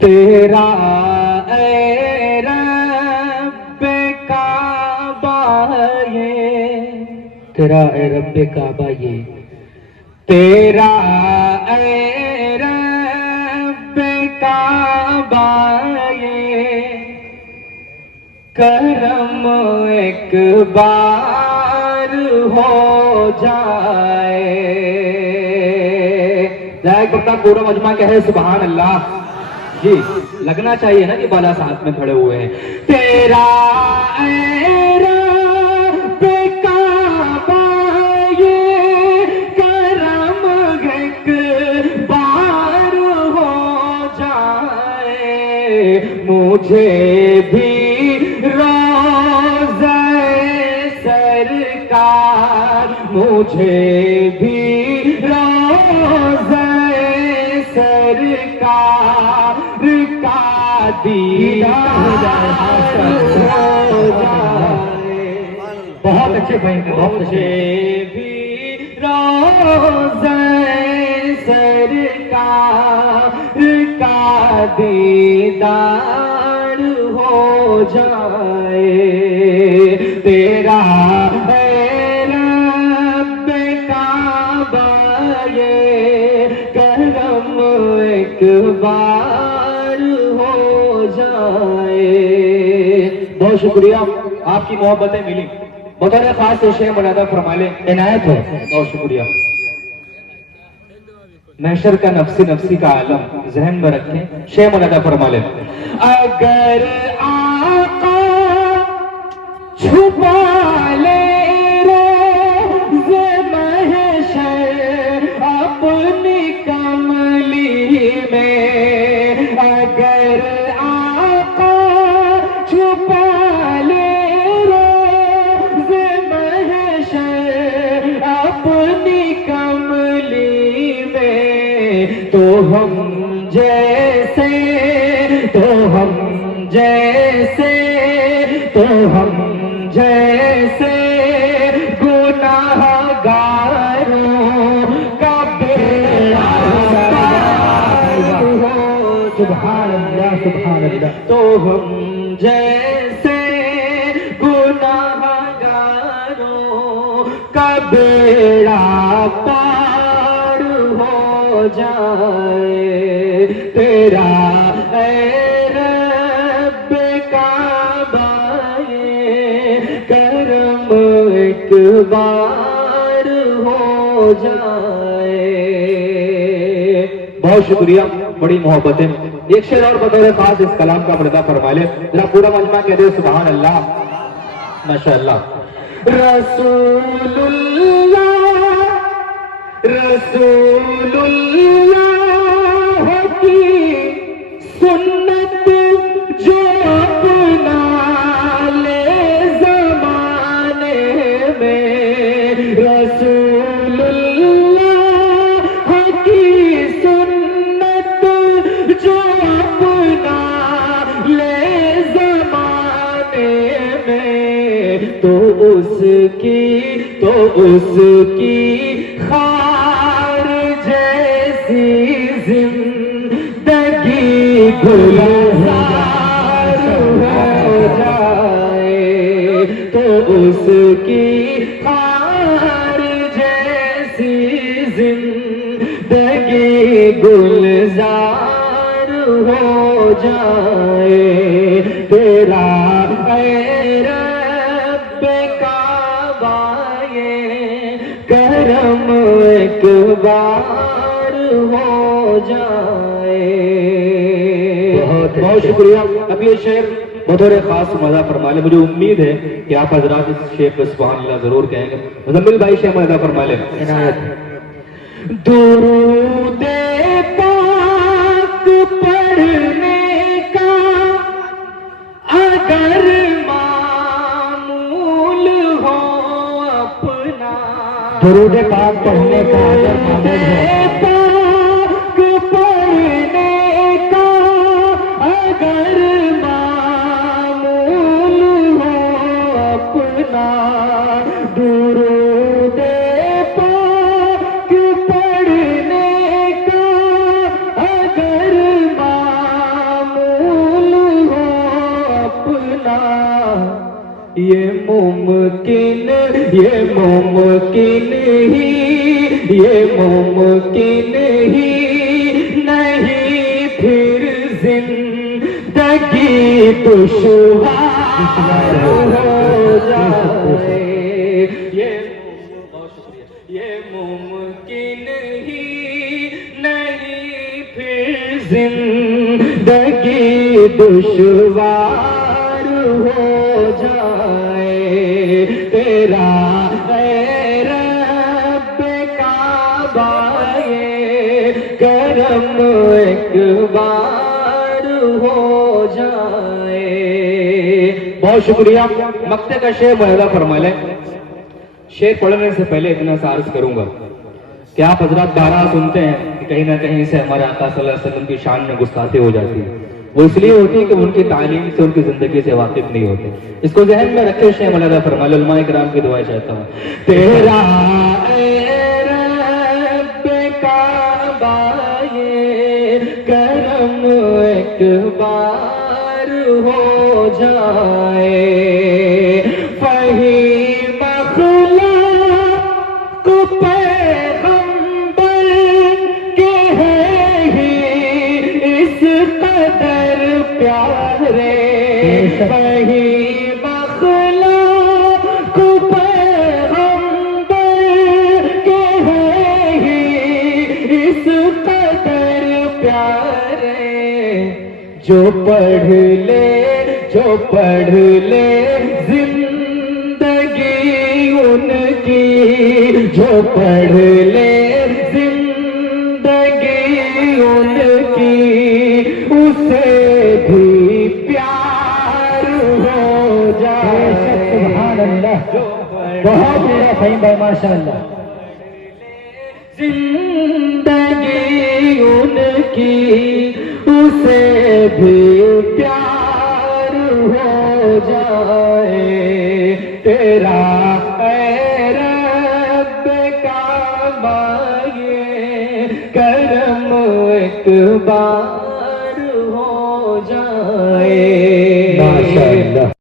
तेरा ऐ रब्बे काबा ये, तेरा ऐ रब्बे काबा ये, तेरा ऐ रब्बे काबा ये, करम एक बार हो जाए। एक वक्त पूरा मजमा कहे सुभान अल्लाह जी। लगना चाहिए ना कि बाला साथ में खड़े हुए हैं। तेरा ऐ रब्बे काबा ये, करम एक बार हो जाए, मुझे भी रोज़े सरकार, मुझे भी रोज़े सरकार का दीदार हो जाए। बहुत अच्छे भाई, बहुत अच्छे। भी रोज़े सरकार का दीदार हो जाए। तेरा ऐ रब्बे काबा ये, करम एक बार हो जाए। बहुत शुक्रिया, आपकी मोहब्बतें मिली। बतौर खास तो शेख मौलाना फरमाले इनायत है। बहुत शुक्रिया। महशर का नफ्सी नफ्सी का आलम जहन में रखें। शेख मौलाना फरमाले, अगर आका छुपा ले रोज़ महशर अपनी कमली में, अगर आका छुपा ले रोज़ महशर अपनी कमली में, तो हम जैसे, तो हम जैसे, तो हम जैसे गुनाहगारों का बेड़ा हो। सुभान अल्लाह, सुभान अल्लाह। तो हम जैसे गुनाहगारों का बेड़ा पार हो जाए। तेरा ऐ रब्बे काबा ये, करम एक बार हो जाए। बहुत शुक्रिया, बड़ी मोहब्बतें। एक शेर और बतौर खास इस कलाम का पर्दा फरमा ले। जरा पूरा मजमा कह दे सुभान अल्लाह, माशाअल्लाह। रसूलुल्लाह रसूलुल्लाह की सुन्नत जो अपना ले ज़माने में, रसूलुल्लाह की सुन्नत जो अपना ले ज़माने में, तो उसकी खार जैसी जिंदगी गुलजार हो जाए, तो उसकी खार जैसी जिंदगी गुलजार हो जाए। तेरा ऐ रब्बे काबा ये, करम एक बार हो जाए। बहुत शुक्रिया। अब ये शेर बतौर खास मजा फरमा ले। मुझे उम्मीद है कि आप हजरात इस शेर पर सुभान अल्लाह जरूर कहेंगे। मुजम्मिल भाई शेर मजा फरमा ले। दुरूद पाक पढ़ने का अगर मामूल हो अपना, दुरूद पाक पढ़ने का अगर मामूल हो, पाक पढ़ने का अगर मामूल हो अपना, दुरूद पाक पढ़ने का अगर ये मुमकिन ही नहीं फिर जिंदगी दुश्वार हो जाए। ये मुमकिन ही नहीं फिर जिंदगी दुश्वार हो जाए। तेरा करम एक बार हो जाए। बहुत शुक्रिया। मक्ते का शेर मुआयदा फरमा लें। शेर पढ़ने से पहले इतना सा अर्ज करूंगा कि आप हजरत बारह सुनते हैं कि कहीं ना कहीं से हमारे आका सल्लल्लाहु अलैहि वसल्लम की शान में गुस्ताखी हो जाती है। वो इसलिए होती है कि उनकी तालीम से, उनकी जिंदगी से वाकिफ नहीं होते। इसको जहन में रखे शेर मुआयदा फरमा लें। उलमाए किराम की दुआएं चाहता हूँ। तेरा करम एक बार हो जाए। फही मखलूक पैगंबर के हैं ही इस कदर प्यारे। फही मखलूक पैगंबर के हैं ही इस कदर प्यारे। जो पढ़ ले जिंदगी उनकी, जो पढ़ ले जिंदगी उनकी, उसे भी प्यार हो जाए। सुभान अल्लाह। बहुत सही भाई, माशाअल्लाह। जिंदगी उनकी, उसे भी प्यार हो जाए। तेरा रब का मांगे करम एक बार हो जाए।